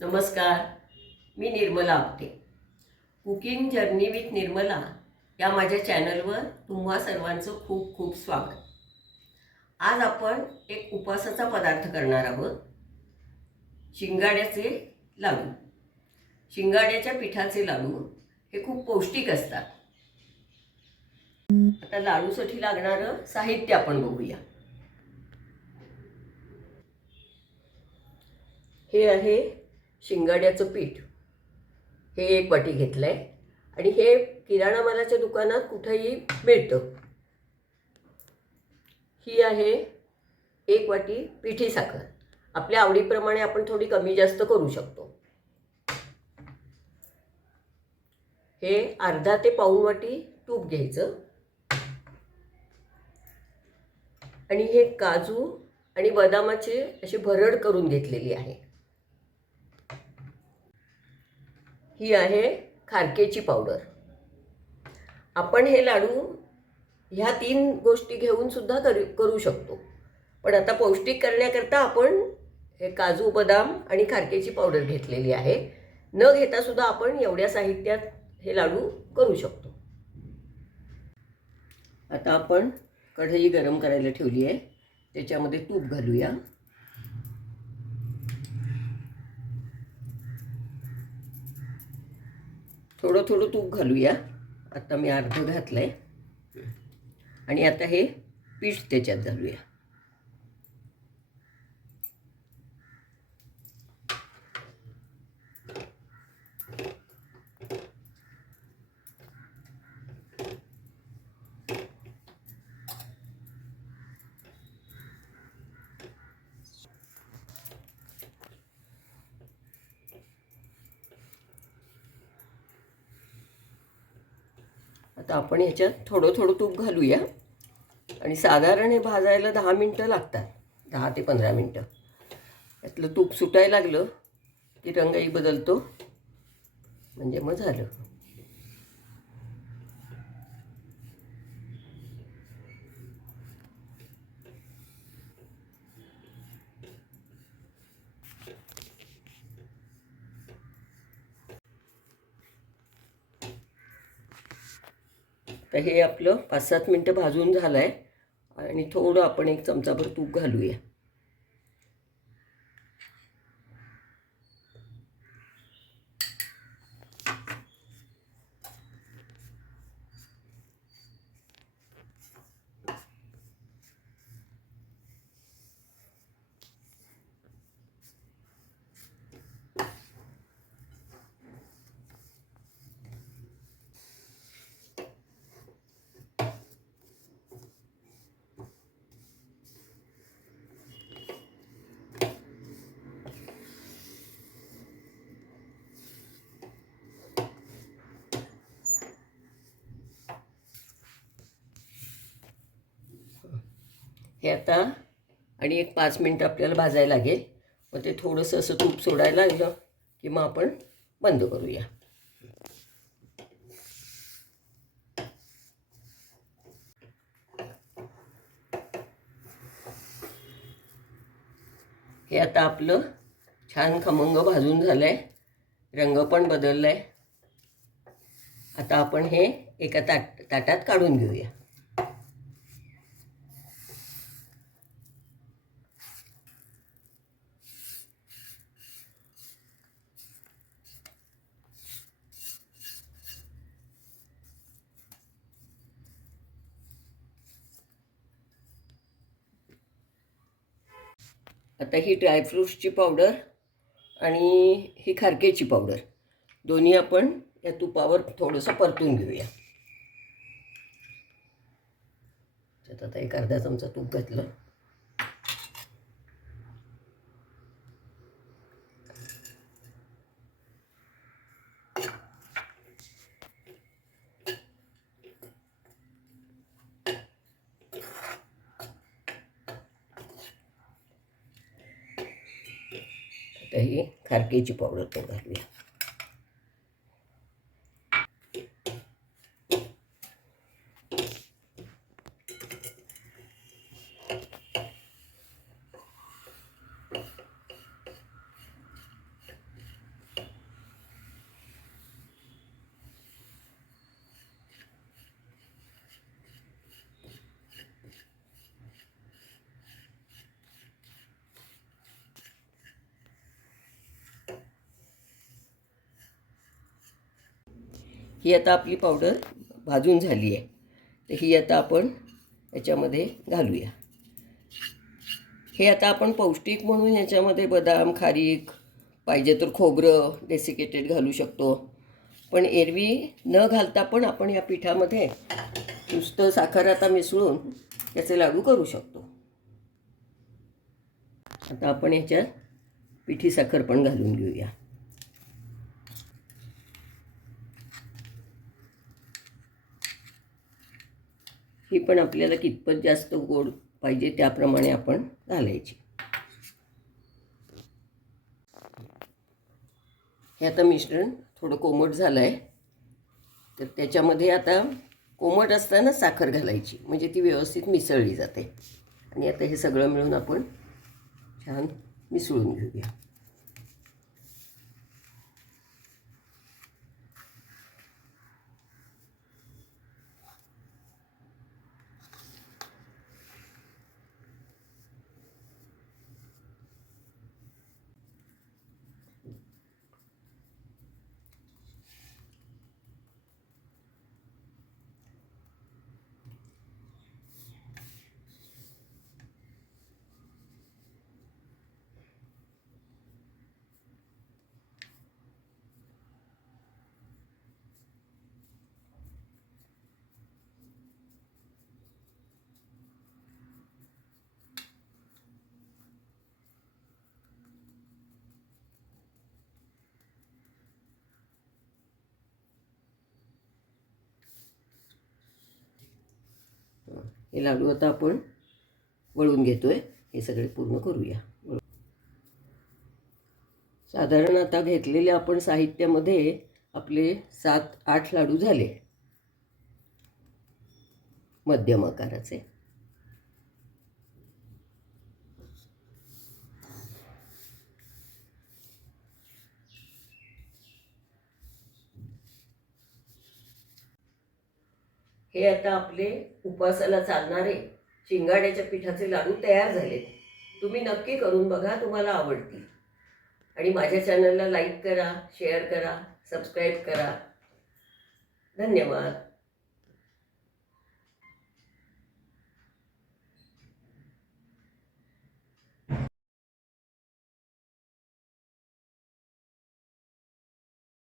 नमस्कार मी Nirmala Apte. Cooking journey with Nirmala या माझ्या चॅनलवर तुम्हा सर्वांचं खूप खूप स्वागत. आज आपण एक उपवासाचा पदार्थ करणार आहोत शिंगाड्याचे लाडू. शिंगाड्याच्या पिठाचे लाडू हे खूप पौष्टिक असतात. आता लाडूसाठी लागणारं साहित्य आपण बघूया. हे आहे शिंगाड्याचं पीठ. हे एक वाटी घेतलं आहे आणि हे किराणा मालाच्या दुकानात कुठेही मिळतं. ही आहे एक वाटी पिठी साखर. आपल्या आवडीप्रमाणे आपण थोडी कमी जास्त करू शकतो. हे अर्धा ते पाऊण वाटी तूप घ्यायचं. आणि हे काजू आणि बदामाचे अशी भरड करून घेतलेली आहे. ही आहे खारकेची पावडर. आपण हे लाडू ह्या तीन गोष्टी घेऊन सुद्धा करू करू शकतो. पण आता पौष्टिक करण्याकरता आपण हे काजू बदाम आणि खारकेची पावडर घेतलेली आहे. न घेता सुद्धा आपण एवढ्या साहित्यात हे लाडू करू शकतो. आता आपण कढई गरम करायला ठेवली आहे. त्याच्यामध्ये तूप घालूया. थोडं थोडं तूप घालूया. आता मी अर्ध घातलं आहे आणि आता हे पीठ त्याच्यात घालूया. आता आपण ह्याच्यात थोडं थोडं तूप घालूया. आणि साधारण हे भाजायला दहा मिनटं लागतात. दहा ते पंधरा मिनटं. यातलं तूप सुटायला लागलं की रंगही बदलतो. म्हणजे मग झालं. तर हे आपलं पाच सात मिनटं भाजून झालं आहे आणि थोडं आपण एक चमचाभर तूप घालूया. हे आता आणि एक पाच मिनटं आपल्याला भाजायला लागेल. मग ते थोडंसं असं तूप सोडायला लागलं की मग आपण बंद करूया. हे आता आपलं छान खमंग भाजून झालं आहे रंग पण बदलला आहे आता आपण हे एका ताट ताटात काढून घेऊया. आता ही ड्रायफ्रूट्सची पावडर आणि ही खारकेची पावडर. दोन्ही आपण या तुपावर थोडंसं परतून घेऊया. त्यात आता एक अर्धा चमचा तूप घातलं. ही खारकेची पावडर तो घालूया. ही आता आपली पावडर भाजून झाली आहे. तर ही आता आपण याच्यामध्ये घालूया. हे आता आपण पौष्टिक म्हणून याच्यामध्ये बदाम खारीक पाहिजे तर खोबरं डेसिकेटेड घालू शकतो. पण एरवी न घालता पण आपण या पिठामध्ये नुसतं साखर आता मिसळून त्याचे लाडू करू शकतो. आता आपण याच्यात पिठी साखर पण घालून घेऊया. ही पण आपल्याला कितपत जास्त गोड पाहिजे त्याप्रमाणे आपण घालायची. हे आता मिश्रण थोडं कोमट झालं आहे तर त्याच्यामध्ये आता कोमट असताना साखर घालायची. म्हणजे ती व्यवस्थित मिसळली जाते. आणि आता हे सगळं मिळून आपण छान मिसळून घेऊया. हे लाडू आता आपण वळून घेतोय. हे सगळे पूर्ण करूया. साधारण आता घेतलेल्या आपण साहित्यामध्ये आपले सात आठ लाडू झाले. मध्यम आकाराचे. हे आता आपले उपवासाला चालणारे शिंगाड्याच्या पिठाचे लाडू तयार झाले तुम्ही नक्की करून बघा तुम्हाला आवडतील. आणि माझ्या चॅनलला लाईक करा शेअर करा सबस्क्राईब करा. धन्यवाद.